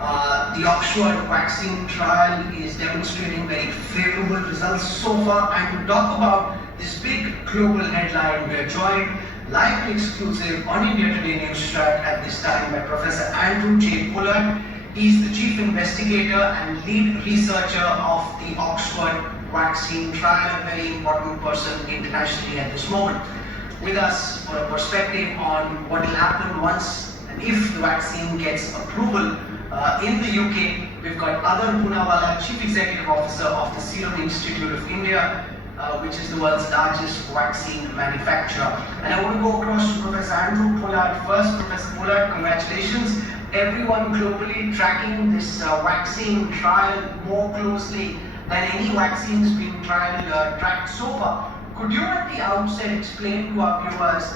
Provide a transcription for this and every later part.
The Oxford vaccine trial is demonstrating very favorable results so far. And to talk about this big global headline, we are joined live and exclusive on India Today Newsstrat at this time by Professor Andrew J. Pollard. He's the chief investigator and lead researcher of the Oxford vaccine trial, a very important person internationally at this moment. With us for a perspective on what will happen once and if the vaccine gets approval in the UK, we've got Adhar Poonawala, Chief Executive Officer of the Serum Institute of India, which is the world's largest vaccine manufacturer. And I want to go across to Professor Andrew Pollard first. Professor Pollard, congratulations. Everyone globally tracking this vaccine trial more closely than any vaccines being tracked so far. Could you at the outset explain to our viewers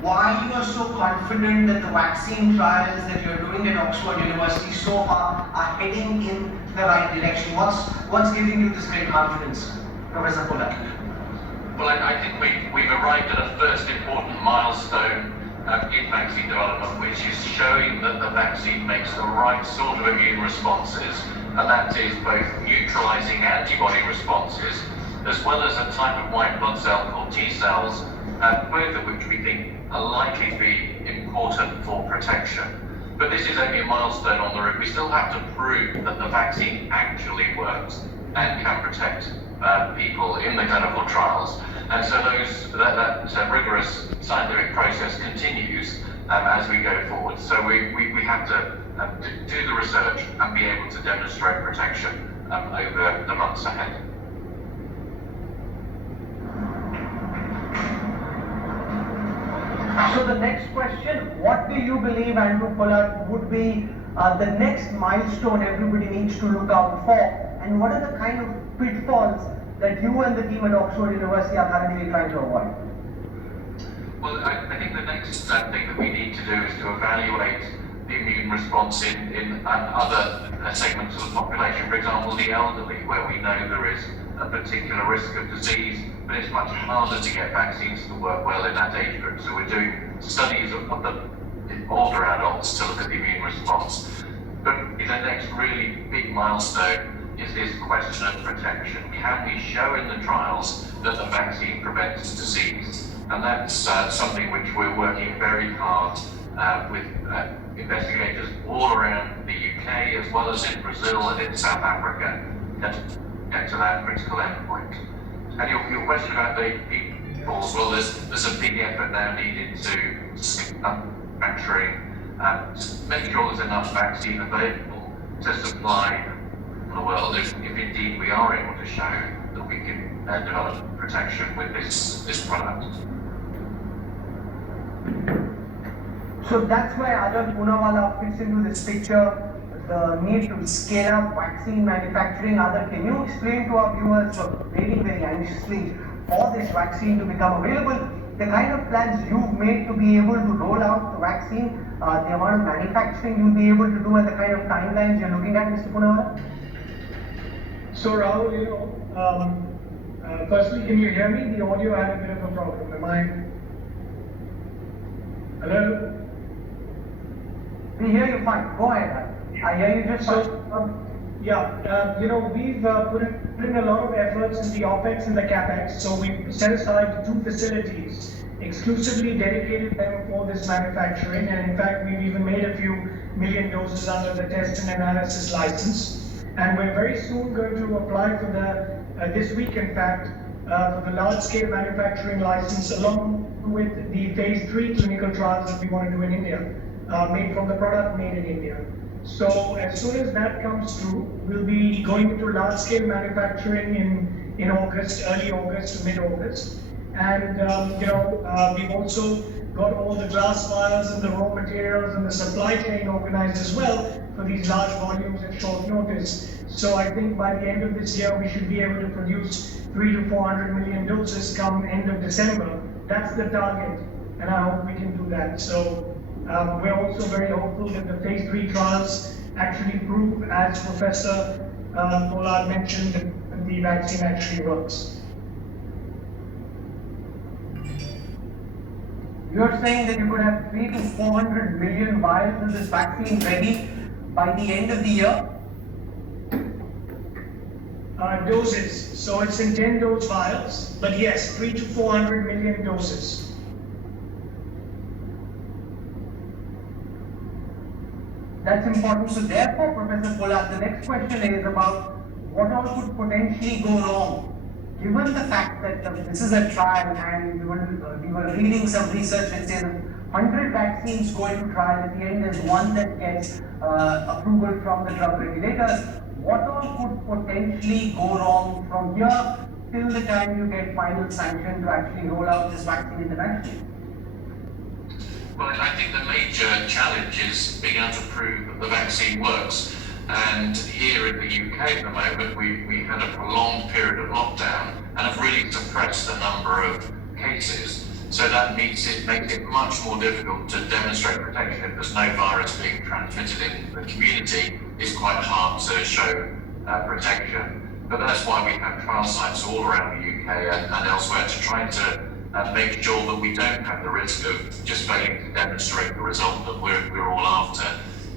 why you are so confident that the vaccine trials that you're doing at Oxford University so far are heading in the right direction? What's giving you this great confidence, Professor Pollard? Well, I think we've arrived at a first important milestone in vaccine development, which is showing that the vaccine makes the right sort of immune responses, and that is both neutralizing antibody responses as well as a type of white blood cell called T cells, both of which we think are likely to be important for protection. But this is only a milestone on the route. We still have to prove that the vaccine actually works and can protect people in the clinical trials. And so that rigorous scientific process continues as we go forward. So we have to do the research and be able to demonstrate protection over the months ahead. So the next question, what do you believe, Andrew Pollard, would be the next milestone everybody needs to look out for? And what are the kind of pitfalls that you and the team at Oxford University are currently trying to avoid? Well, I think the next thing that we need to do is to evaluate the immune response in other segments of the population. For example, the elderly, where we know there is a particular risk of disease, but it's much harder to get vaccines to work well in that age group. So we're doing studies of the older adults to look at the immune response. But the next really big milestone is this question of protection. Can we show in the trials that the vaccine prevents disease? And that's something which we're working very hard with investigators all around the UK, as well as in Brazil and in South Africa, to get to that critical endpoint. And your question about the pitfalls, well, there's a big effort now needed to scale up manufacturing, make sure there's enough vaccine available to supply the world, if indeed we are able to show that we can develop protection with this product. So that's why Adhar Poonawala fits into this picture, the need to scale up vaccine manufacturing. Adhar, can you explain to our viewers who are waiting very anxiously for this vaccine to become available, the kind of plans you've made to be able to roll out the vaccine, the amount of manufacturing you'll be able to do, and the kind of timelines you're looking at, Mr. Poonawala? So Rahul, firstly, can you hear me? The audio had a bit of a problem. Am I? Hello? We hear you fine. Go ahead. I hear you just fine. We've put in a lot of efforts in the OPEX and the CAPEX. So we set aside 2 facilities, exclusively dedicated them for this manufacturing. And in fact, we've even made a few million doses under the test and analysis license. And we're very soon going to apply for this week, in fact, for the large-scale manufacturing license, along with the phase 3 clinical trials that we want to do in India, made from the product made in India. So as soon as that comes through, we'll be going into large-scale manufacturing in August, early August to mid-August. And we've also got all the glass vials and the raw materials and the supply chain organized as well for these large volumes at short notice. So I think by the end of this year, we should be able to produce 300 to 400 million doses come end of December. That's the target, and I hope we can do that. So we're also very hopeful that the phase 3 trials actually prove, as Professor Pollard mentioned, that the vaccine actually works. You're saying that you could have 300 to 400 million vials of this vaccine ready by the end of the year? Doses. So it's in 10 dose vials, but yes, 300 to 400 million doses. That's important. So therefore, Professor Pollard, the next question is about what all could potentially go wrong. Given the fact that this is a trial and we were reading some research that says 100 vaccines go into trial, at the end there's one that gets approval from the drug regulators. What all could potentially go wrong from here till the time you get final sanction to actually roll out this vaccine internationally? Well, I think the major challenge is being able to prove that the vaccine works. And here in the UK at the moment, we had a prolonged period of lockdown and have really suppressed the number of cases. So that makes it much more difficult to demonstrate protection if there's no virus being transmitted in the community. It's quite hard to show protection. But that's why we have trial sites all around the UK and elsewhere to try to make sure that we don't have the risk of just failing to demonstrate the result that we're all after.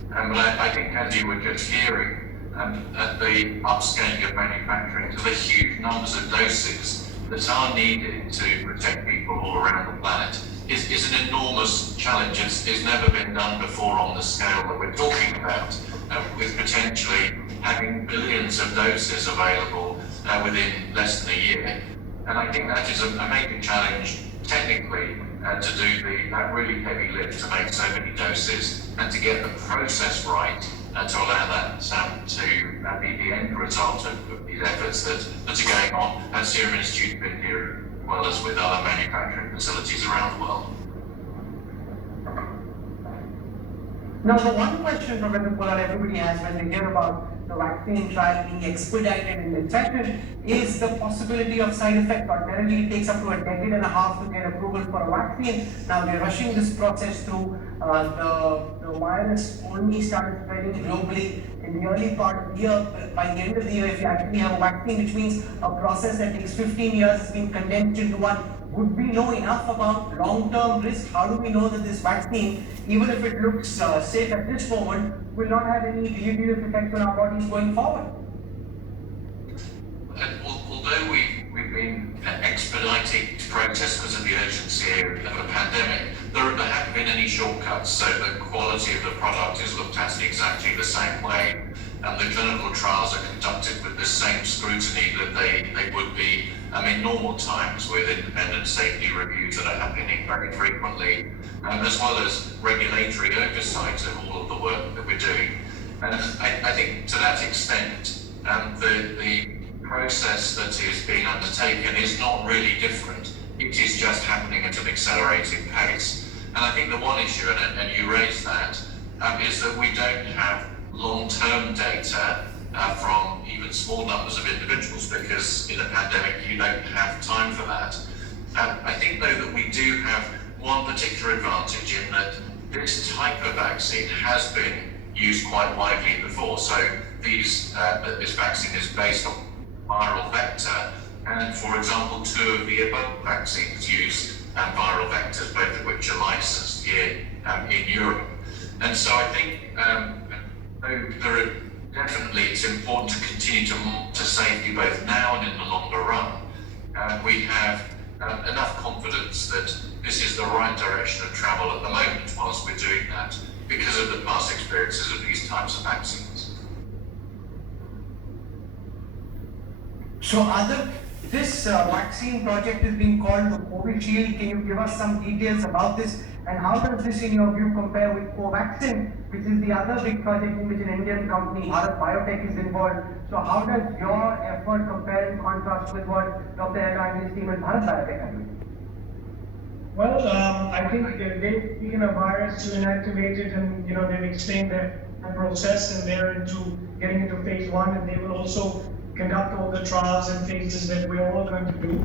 But I think, as you were just hearing, at the upscaling of manufacturing to the huge numbers of doses that are needed to protect people all around the planet is an enormous challenge. It's never been done before on the scale that we're talking about, with potentially having billions of doses available within less than a year. And I think that is a major challenge technically to do that really heavy lift to make so many doses and to get the process right to allow that to be the end result of these efforts that are going on at Serum Institute of India, as well as with other manufacturing facilities around the world. Now, the one question, Professor Pollard, everybody has when they hear about the vaccine trial being expedited in its fashion is the possibility of side effects. Ordinarily, it takes up to a decade and a half to get approval for a vaccine. Now, they're rushing this process through. The virus only started spreading globally in the early part of the year. By the end of the year, if you actually have a vaccine, which means a process that takes 15 years has been condensed into one. Would we know enough about long-term risk? How do we know that this vaccine, even if it looks safe at this moment, will not have any deleterious effects on our bodies going forward? Although we've been expediting the process because of the urgency of a pandemic, there haven't been any shortcuts, so the quality of the product is looked at in exactly the same way, and the clinical trials are conducted with the same scrutiny that they would be in normal times, with independent safety reviews that are happening very frequently, as well as regulatory oversight of all of the work that we're doing. And I think to that extent, the process that is being undertaken is not really different. It is just happening at an accelerating pace. And I think the one issue, and you raised that, is that we don't have long-term data from even small numbers of individuals, because in a pandemic you don't have time for that. I think though that we do have one particular advantage in that this type of vaccine has been used quite widely before. So this vaccine is based on viral vector, and for example 2 of the Ebola vaccines use viral vectors, both of which are licensed here in Europe. And so I think definitely it's important to continue to monitor safety both now and in the longer run. We have enough confidence that this is the right direction of travel at the moment whilst we're doing that, because of the past experiences of these types of vaccines. So Adhar, this vaccine project is being called the COVID-Shield. Can you give us some details about this, and how does this in your view compare with Vaccin, which is the other big project in which an Indian company, Bharat Biotech, is involved? So how does your effort compare in contrast with what Dr. Adhar and his team at Bharat Biotech are doing? Well, I think they've taken a virus to inactivate it, and they've explained their process, and they're getting into phase 1, and they will also conduct all the trials and phases that we're all going to do.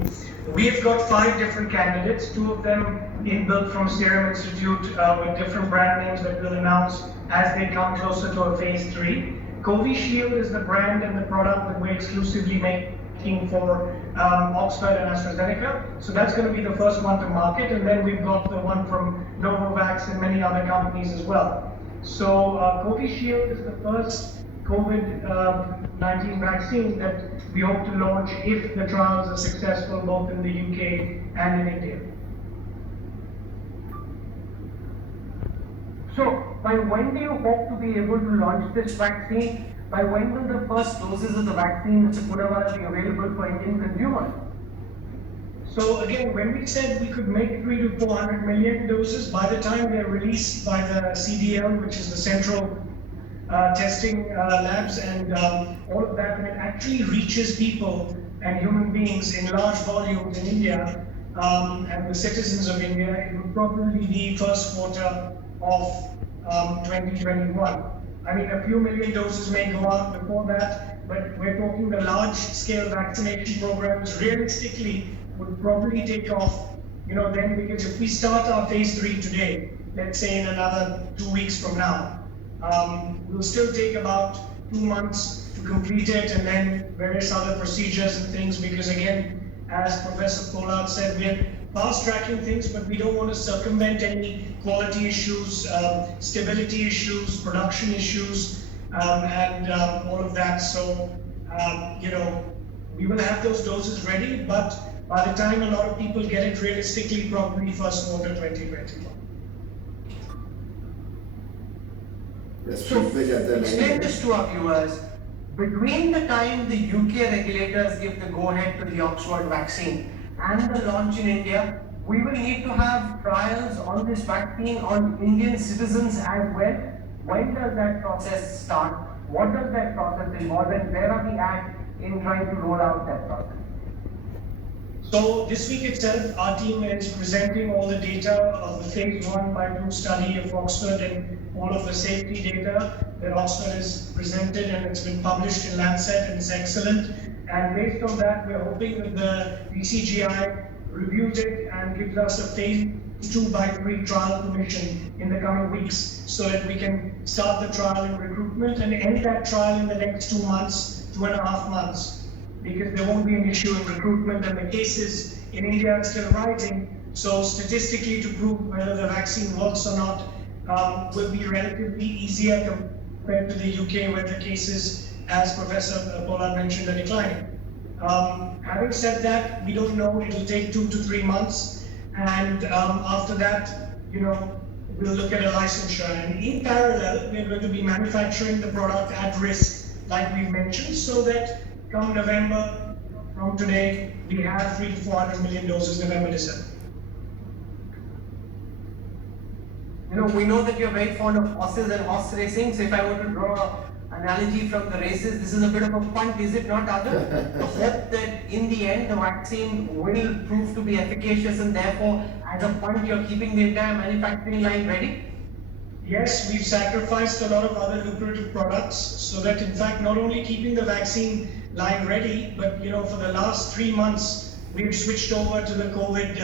We've got 5 different candidates, 2 of them inbuilt from Serum Institute with different brand names that we'll announce as they come closer to a phase 3. COVID-Shield is the brand and the product that we're exclusively making for Oxford and AstraZeneca. So that's going to be the first one to market, and then we've got the one from Novavax and many other companies as well. So Covishield is the first COVID-19 vaccine that we hope to launch if the trials are successful both in the UK and in India. So, by when do you hope to be able to launch this vaccine? By when will the first doses of the vaccine, Mr. Poonawala, be available for Indian consumers? So again, when we said we could make 300 to 400 million doses, by the time they're released by the CDL, which is the central testing labs, and all of that, when it actually reaches people and human beings in large volumes in India and the citizens of India, it would probably be first quarter of 2021. I mean, a few million doses may go out before that, but we're talking the large-scale vaccination programs realistically would probably take off, then, because if we start our phase 3 today, let's say in another 2 weeks from now, we'll still take about 2 months to complete it, and then various other procedures and things, because again, as Professor Pollard said, we're fast-tracking things, but we don't want to circumvent any quality issues, stability issues, production issues, and all of that. So, we will have those doses ready, but by the time a lot of people get it, realistically, probably first quarter 2021. So, explain this to our viewers. Between the time the UK regulators give the go-ahead to the Oxford vaccine and the launch in India, we will need to have trials on this vaccine on Indian citizens as well. When does that process start? What does that process involve, and where are we at in trying to roll out that process? So this week itself, our team is presenting all the data of the phase 1 by 2 study of Oxford and all of the safety data that Oxford has presented, and it's been published in Lancet, and it's excellent. And based on that, we're hoping that the DCGI reviews it and gives us a phase 2 by 3 trial permission in the coming weeks, so that we can start the trial in recruitment and end that trial in the next 2 months, 2.5 months. Because there won't be an issue in recruitment, and the cases in India are still rising. So statistically, to prove whether the vaccine works or not will be relatively easier compared to the UK, where the cases, as Professor Pollard mentioned, are declining. Having said that, we don't know. It'll take 2 to 3 months, and after that, we'll look at a licensure. And in parallel, we're going to be manufacturing the product at risk, like we've mentioned, so that come November, from today, we have 300 to 400 million doses November, December. We know that you're very fond of horses and horse racing, so if I were to draw an analogy from the races, this is a bit of a punt, is it not, Adhar? The hope that in the end the vaccine will prove to be efficacious, and therefore, as a punt, you're keeping the entire manufacturing line ready? Yes, we've sacrificed a lot of other lucrative products, so that in fact, not only keeping the vaccine line ready, but for the last 3 months, we've switched over to the COVID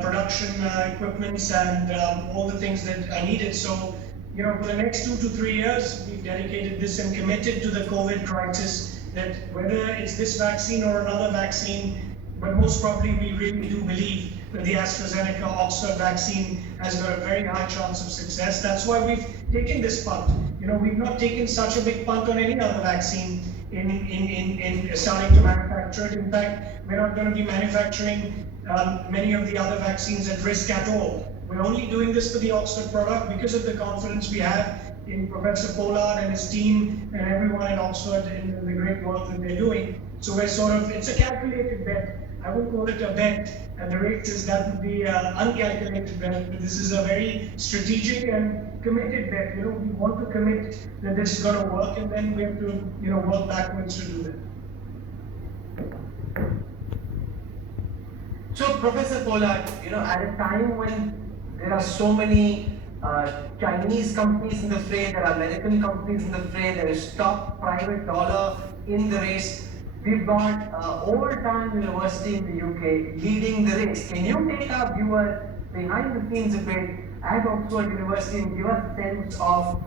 production equipments and all the things that are needed. So, for the next 2 to 3 years, we've dedicated this and committed to the COVID crisis, that whether it's this vaccine or another vaccine, but most probably we really do believe that the AstraZeneca Oxford vaccine has got a very high chance of success. That's why we've taken this punt. We've not taken such a big punt on any other vaccine in starting to manufacture it. In fact, we're not going to be manufacturing many of the other vaccines at risk at all. We're only doing this for the Oxford product because of the confidence we have in Professor Pollard and his team and everyone at Oxford in the great work that they're doing. So we're it's a calculated bet. I wouldn't call it a bet at the races, that would be an uncalculated bet. But this is a very strategic and committed bet. We want to commit that this is going to work, and then we have to, work backwards to do that. So, Professor Pollard, at a time when there are so many Chinese companies in the fray, there are American companies in the fray, there is top private dollar in the race. We've got Old Town University in the UK leading the race. Can you take our viewers behind the scenes a bit at Oxford University and give us a sense of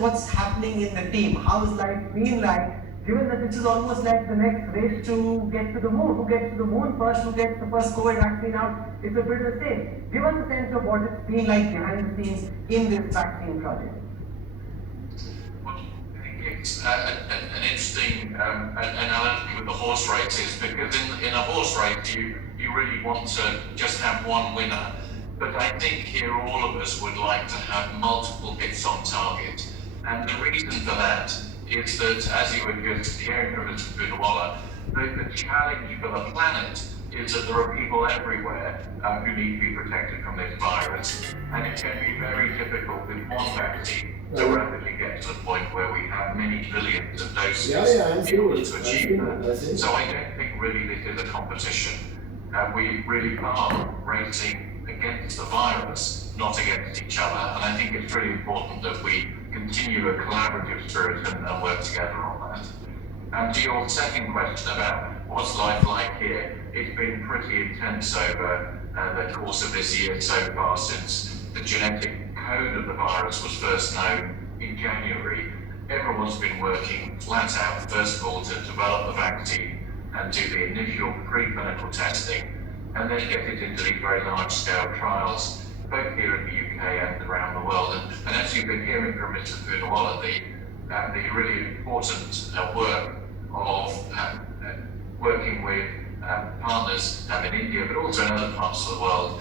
what's happening in the team? How's life been like given that this is almost like the next race to get to the moon. Who gets to the moon first, who gets the first COVID vaccine out, it's a bit of the same. Give us a sense of what it's been like behind the scenes in this vaccine project. Well, I think it's an interesting analogy with the horse races, because in a horse race you really want to just have one winner. But I think here all of us would like to have multiple hits on target. And the reason for that is that, as you were just hearing from Mr. Poonawala, the challenge for the planet is that there are people everywhere who need to be protected from this virus. And it can be very difficult with one vaccine to rapidly get to the point where we have many billions of doses in order to achieve that. So I don't think really this is a competition. We really are racing against the virus, not against each other. And I think it's really important that we continue a collaborative spirit and work together on that. And to your second question about what's life like here, it's been pretty intense over the course of this year so far, since the genetic code of the virus was first known in January. Everyone's been working flat out, first of all, to develop the vaccine and do the initial preclinical testing, and then get it into these very large-scale trials, both here in the UK and around the world. And as you've been hearing from Mr. Poonawala, the really important work of working with partners in India, but also in other parts of the world,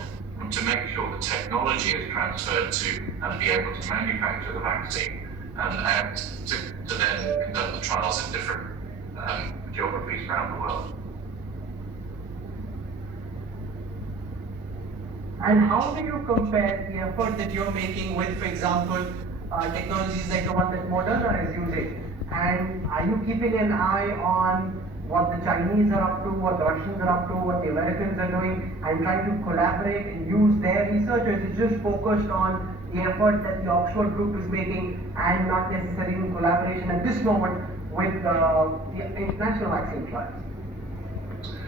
to make sure the technology is transferred to be able to manufacture the vaccine and to then conduct the trials in different geographies around the world. And how do you compare the effort that you're making with, for example, technologies like the one that Moderna is using? And are you keeping an eye on what the Chinese are up to, what the Russians are up to, what the Americans are doing, and trying to collaborate and use their research? Or is it just focused on the effort that the Oxford group is making and not necessarily in collaboration at this moment with the international vaccine trials?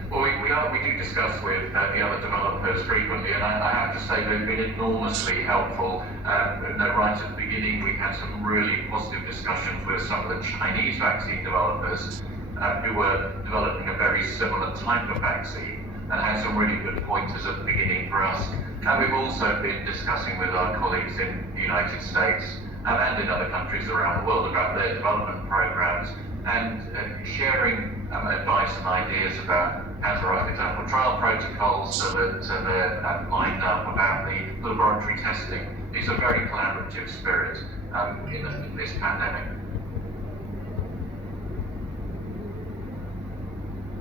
Well, we do discuss with the other developers frequently, and I have to say they've been enormously helpful. Right at the beginning, we had some really positive discussions with some of the Chinese vaccine developers who were developing a very similar type of vaccine, and had some really good pointers at the beginning for us. And we've also been discussing with our colleagues in the United States and in other countries around the world about their development programs, and sharing advice and ideas about how to write the clinical trial protocols so that they're lined up about the laboratory testing. It's a very collaborative spirit in this pandemic.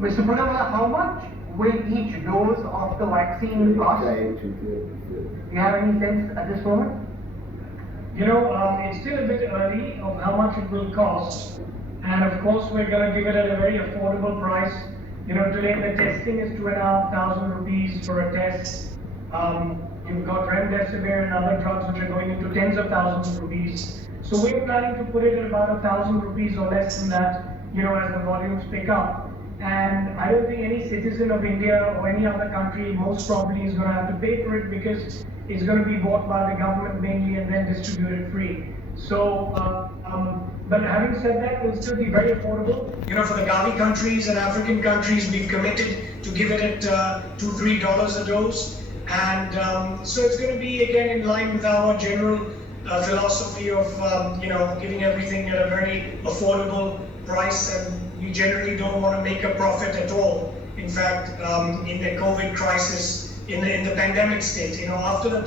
Mr. Poonawala, how much will each dose of the vaccine cost? Do you have any sense at this moment? You know, it's still a bit early of how much it will cost. And of course, we're going to give it at a very affordable price. You know, today the testing is 2,500 rupees for a test. You've got remdesivir and other drugs which are going into tens of thousands of rupees. So we're planning to put it at about 1,000 rupees or less than that, you know, as the volumes pick up. And I don't think any citizen of India or any other country most probably is going to have to pay for it, because it's going to be bought by the government mainly and then distributed free. So, but having said that, it will still be very affordable. You know, for the Gavi countries and African countries, we've committed to give it at $2-3 a dose. And so it's going to be, again, in line with our general philosophy of, you know, giving everything at a very affordable price. And we generally don't want to make a profit at all. In fact, in the COVID crisis, in the pandemic state, you know, after the